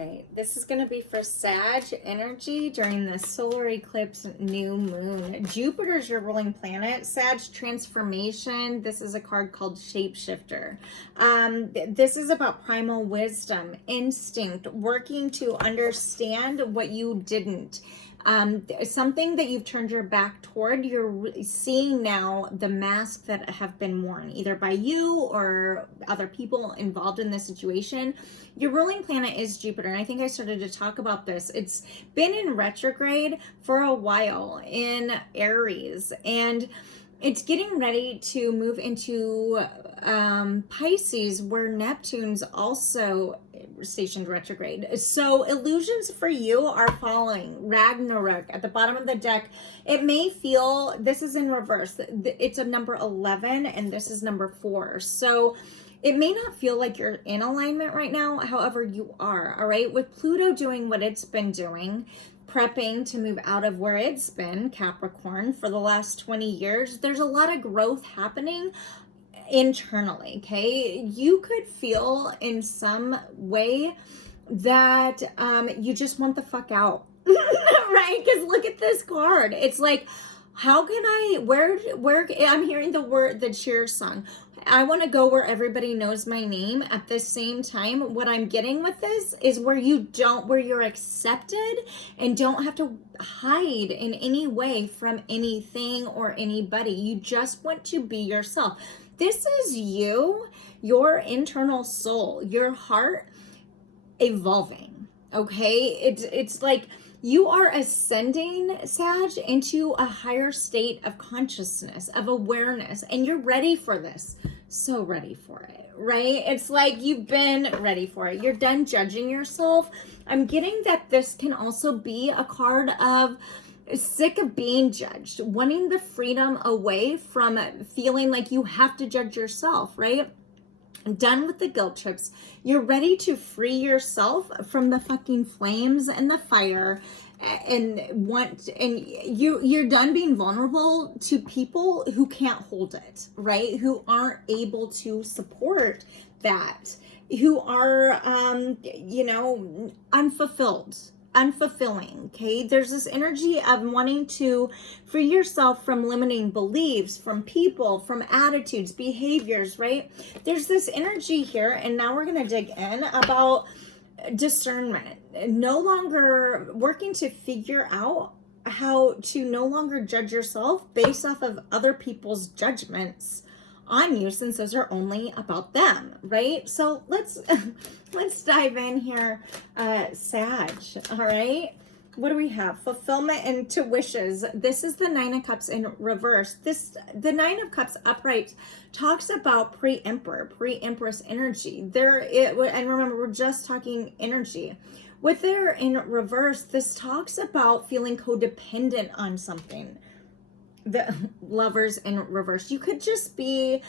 right, this is going to be for Sag energy during the solar eclipse new moon. Jupiter's your ruling planet. Sag transformation. This is a card called Shapeshifter. This is about primal wisdom, instinct, working to understand what you didn't. Something that you've turned your back toward, you're seeing now the masks that have been worn, either by you or other people involved in this situation. Your ruling planet is Jupiter, and I think I started to talk about this. It's been in retrograde for a while in Aries, and it's getting ready to move into Pisces, where Neptune's also stationed retrograde. So illusions for you are following. Ragnarok at the bottom of the deck. It may feel, this is in reverse. It's a number 11 and this is number 4. So it may not feel like you're in alignment right now. However, you are, all right? With Pluto doing what it's been doing, prepping to move out of where it's been, Capricorn, for the last 20 years, there's a lot of growth happening internally, okay? You could feel in some way that you just want the fuck out, right? Because look at this card. It's like, how can I, where, I'm hearing the Cheers song. I want to go where everybody knows my name. At the same time, what I'm getting with this is where you're accepted and don't have to hide in any way from anything or anybody. You just want to be yourself. This is you, your internal soul, your heart evolving, okay? It's like you are ascending, Sag, into a higher state of consciousness, of awareness, and you're ready for this. So ready for it, right? It's like you've been ready for it. You're done judging yourself. I'm getting that this can also be a card of sick of being judged, wanting the freedom away from feeling like you have to judge yourself, right? Done with the guilt trips. You're ready to free yourself from the fucking flames and the fire and you're done being vulnerable to people who can't hold it, right? Who aren't able to support that, who are unfulfilling, okay? There's this energy of wanting to free yourself from limiting beliefs, from people, from attitudes, behaviors, right? There's this energy here, and now we're going to dig in about discernment. No longer working to figure out how to no longer judge yourself based off of other people's judgments on you, since those are only about them, right? So let's dive in here, Sag. All right, what do we have? Fulfillment and wishes. This is the Nine of Cups in reverse. The Nine of Cups upright talks about pre-emperor, pre-empress energy. And remember, we're just talking energy. With there in reverse, this talks about feeling codependent on something. The Lovers in reverse. You could just be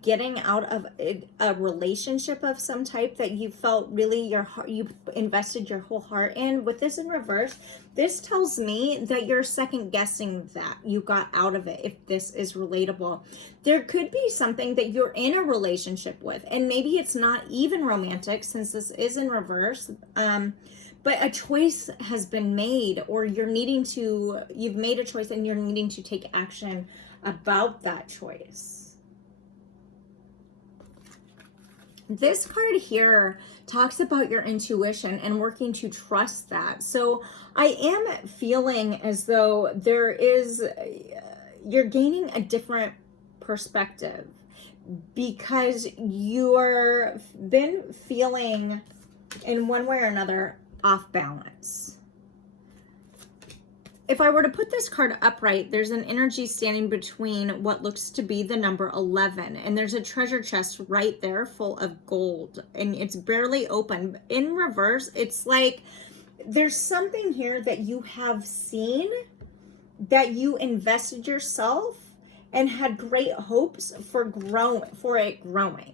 getting out of a relationship of some type that you felt really you invested your whole heart in. With this in reverse, this tells me that you're second guessing that you got out of it. If this is relatable, there could be something that you're in a relationship with, and maybe it's not even romantic since this is in reverse. But a choice has been made, or you've made a choice and you're needing to take action about that choice. This card here talks about your intuition and working to trust that. So I am feeling as though you're gaining a different perspective because you've been feeling in one way or another off balance. If I were to put this card upright, there's an energy standing between what looks to be the number 11, and there's a treasure chest right there full of gold, and it's barely open. In reverse, it's like there's something here that you have seen, that you invested yourself and had great hopes for it growing.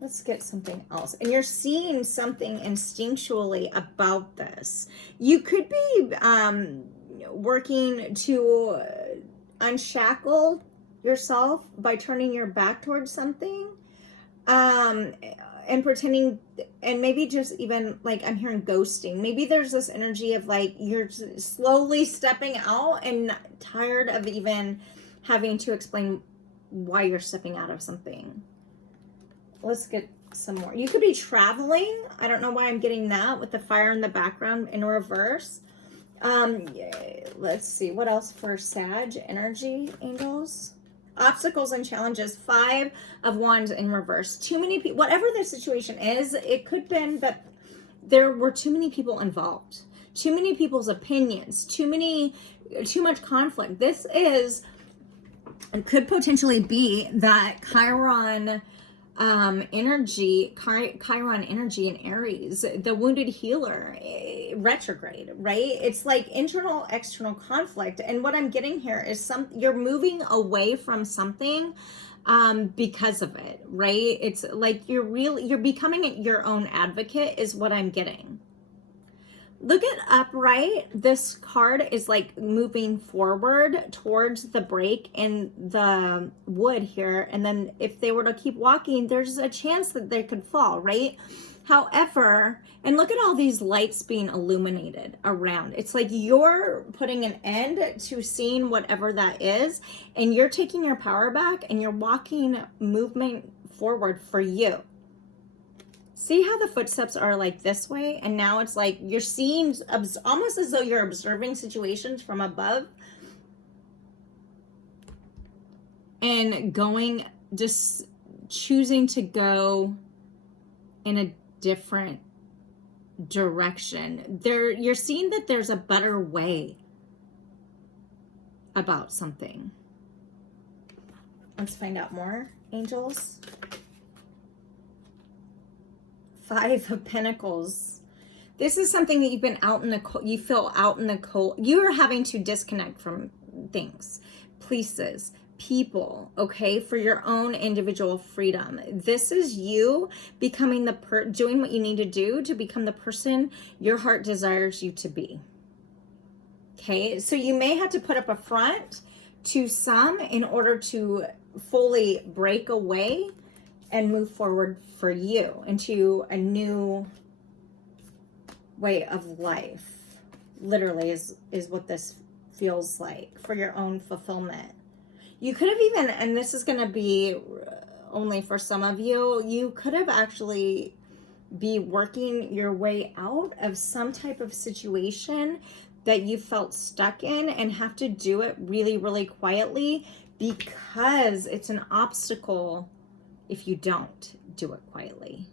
Let's get something else. And you're seeing something instinctually about this. You could be working to unshackle yourself by turning your back towards something. and pretending, and maybe just even like I'm hearing ghosting. Maybe there's this energy of like you're slowly stepping out and tired of even having to explain why you're stepping out of something. Let's get some more. You could be traveling. I don't know why I'm getting that with the fire in the background in reverse. Let's see what else for Sag energy, angels. Obstacles and challenges, 5 of Wands in reverse. Too many people, whatever the situation is, it could have been that there were too many people involved, too many people's opinions, too much conflict. This is, it could potentially be that Chiron energy in Aries, the wounded healer, retrograde, right? It's like internal external conflict. And what I'm getting here is you're moving away from something because of it, right? It's like you're becoming your own advocate is what I'm getting. Look at upright. This card is like moving forward towards the break in the wood here. And then if they were to keep walking, there's a chance that they could fall, right? However, and look at all these lights being illuminated around. It's like you're putting an end to seeing whatever that is, and you're taking your power back and you're walking movement forward for you. See how the footsteps are like this way? And now it's like you're seeing almost as though you're observing situations from above and going, just choosing to go in a different direction. You're seeing that there's a better way about something. Let's find out more, angels. 5 of Pentacles. This is something that you've been out in the cold. You feel out in the cold. You're having to disconnect from things, places, people, okay, for your own individual freedom. This is you becoming doing what you need to do to become the person your heart desires you to be. Okay, so you may have to put up a front to some in order to fully break away and move forward for you into a new way of life. Literally is what this feels like for your own fulfillment. You could have even, and this is going to be only for some of you, you could have actually be working your way out of some type of situation that you felt stuck in and have to do it really, really quietly because it's an obstacle if you don't do it quietly.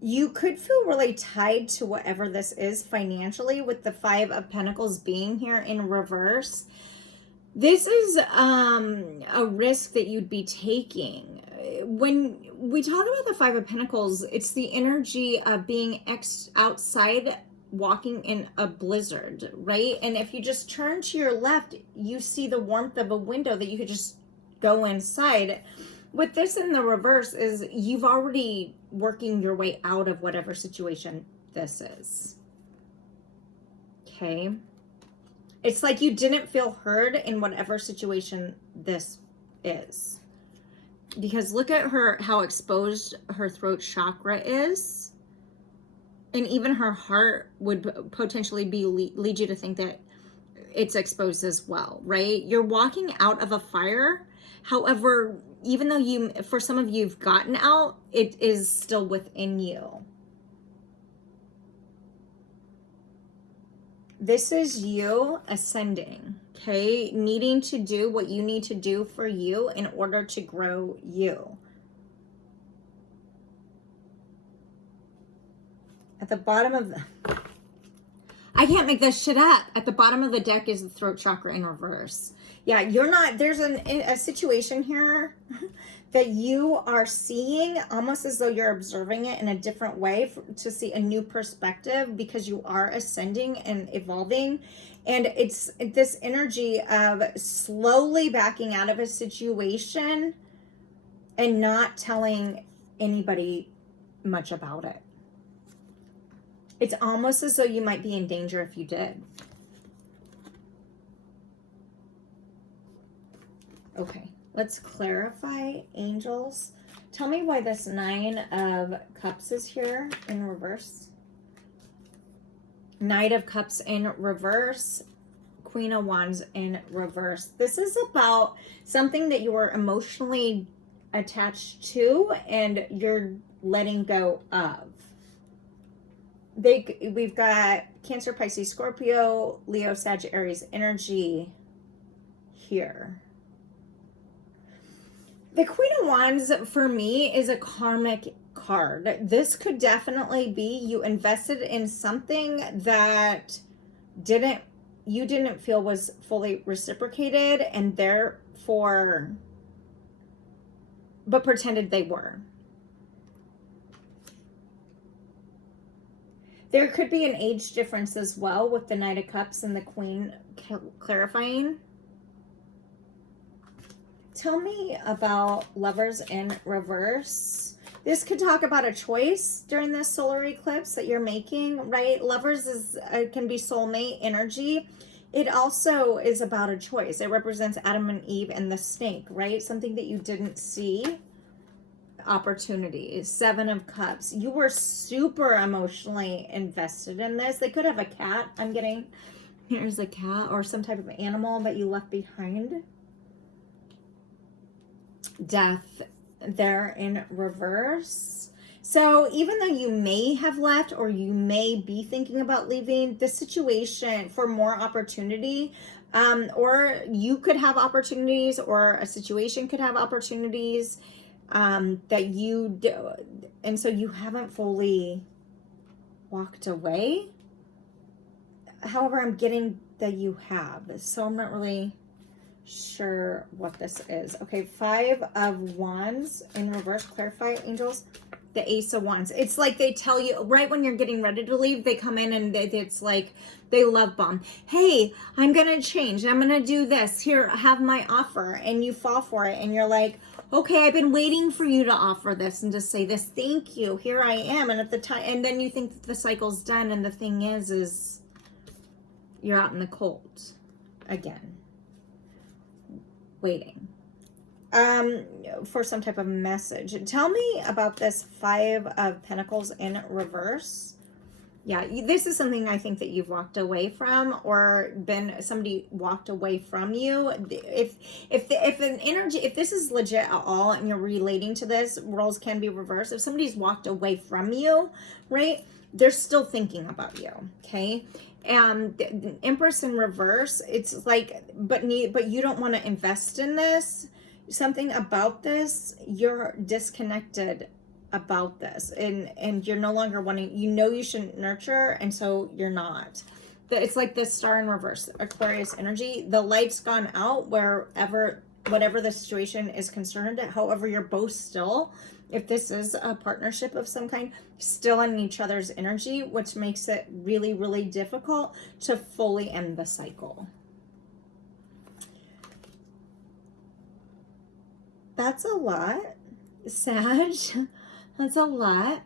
You could feel really tied to whatever this is financially with the 5 of Pentacles being here in reverse. This is a risk that you'd be taking. When we talk about the 5 of Pentacles, it's the energy of being outside, walking in a blizzard, right? And if you just turn to your left, you see the warmth of a window that you could just go inside. With this in the reverse is you've already working your way out of whatever situation this is. Okay. It's like you didn't feel heard in whatever situation this is. Because look at her, how exposed her throat chakra is. And even her heart would potentially lead you to think that it's exposed as well, right? You're walking out of a fire. However, even though for some of you've gotten out, it is still within you. This is you ascending, okay? Needing to do what you need to do for you in order to grow you. At the bottom of the... I can't make this shit up. At the bottom of the deck is the throat chakra in reverse. Yeah, you're not... There's a situation here that you are seeing almost as though you're observing it in a different way to see a new perspective because you are ascending and evolving. And it's this energy of slowly backing out of a situation and not telling anybody much about it. It's almost as though you might be in danger if you did. Okay. Let's clarify, angels. Tell me why this 9 of Cups is here in reverse. Knight of Cups in reverse. Queen of Wands in reverse. This is about something that you are emotionally attached to and you're letting go of. We've got Cancer, Pisces, Scorpio, Leo, Sagittarius energy here. The Queen of Wands for me is a karmic card. This could definitely be you invested in something that you didn't feel was fully reciprocated, and therefore, but pretended they were. There could be an age difference as well with the Knight of Cups and the Queen clarifying. Tell me about Lovers in reverse. This could talk about a choice during this solar eclipse that you're making, right? Lovers can be soulmate energy. It also is about a choice. It represents Adam and Eve and the snake, right? Something that you didn't see. Opportunities. 7 of Cups. You were super emotionally invested in this. They could have a cat. I'm getting, here's a cat or some type of animal that you left behind. Death there in reverse. So even though you may have left or you may be thinking about leaving, the situation for more opportunity, or you could have opportunities, or a situation could have opportunities that you do, and so you haven't fully walked away. However, I'm getting that you have, so I'm not really sure what this is. Okay, 5 of Wands in reverse. Clarify, angels. The Ace of Wands. It's like they tell you right when you're getting ready to leave, they come in and it's like they love bomb. Hey, I'm gonna change. I'm gonna do this. Here, have my offer, and you fall for it, and you're like, okay, I've been waiting for you to offer this and to say this. Thank you. Here I am. And at the time, and then you think that the cycle's done, and the thing is you're out in the cold again, waiting for some type of message. Tell me about this 5 of Pentacles in reverse. Yeah, this is something I think that you've walked away from, or somebody walked away from you. If an energy, if this is legit at all and you're relating to this, roles can be reversed. If somebody's walked away from you, right, they're still thinking about you, okay? And the Empress in reverse, it's like, but you don't want to invest in this. Something about this, you're disconnected about this, and you're no longer wanting, you shouldn't nurture, and so you're not. It's like the Star in reverse, Aquarius energy. The light's gone out whatever the situation is concerned. However, you're both still, if this is a partnership of some kind, still in each other's energy, which makes it really, really difficult to fully end the cycle. That's a lot, Sag. That's a lot.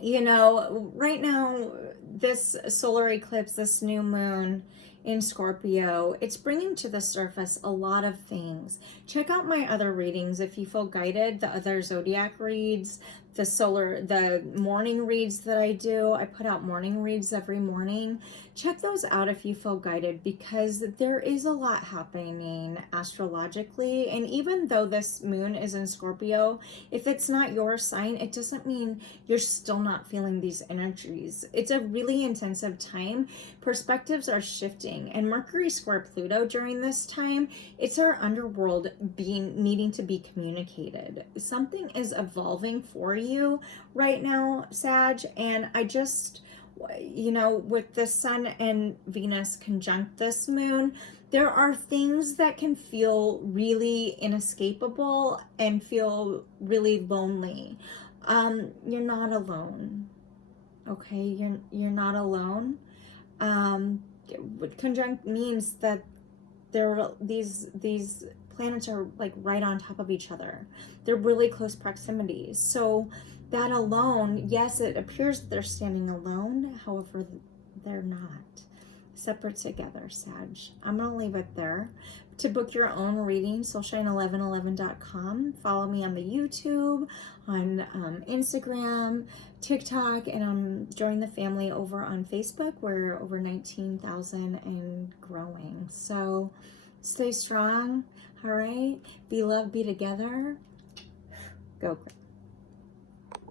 You know, right now, this solar eclipse, this new moon in Scorpio, it's bringing to the surface a lot of things. Check out my other readings if you feel guided, the other zodiac reads, the morning reads that I do. I put out morning reads every morning. Check those out if you feel guided, because there is a lot happening astrologically. And even though this moon is in Scorpio, if it's not your sign, it doesn't mean you're still not feeling these energies. It's a really intensive time. Perspectives are shifting, and Mercury square Pluto during this time, it's our underworld needing to be communicated. Something is evolving for you right now, Sag, and I just, with the Sun and Venus conjunct this moon, there are things that can feel really inescapable and feel really lonely. You're not alone. Okay, you're not alone. Conjunct means that these planets are like right on top of each other. They're really close proximities. So that alone, yes, it appears that they're standing alone. However, they're not. Separate together, Sag. I'm going to leave it there. To book your own reading, soulshine1111.com. Follow me on the YouTube, on Instagram, TikTok, and join the family over on Facebook. We're over 19,000 and growing. So stay strong. All right. Be loved, be together. Go.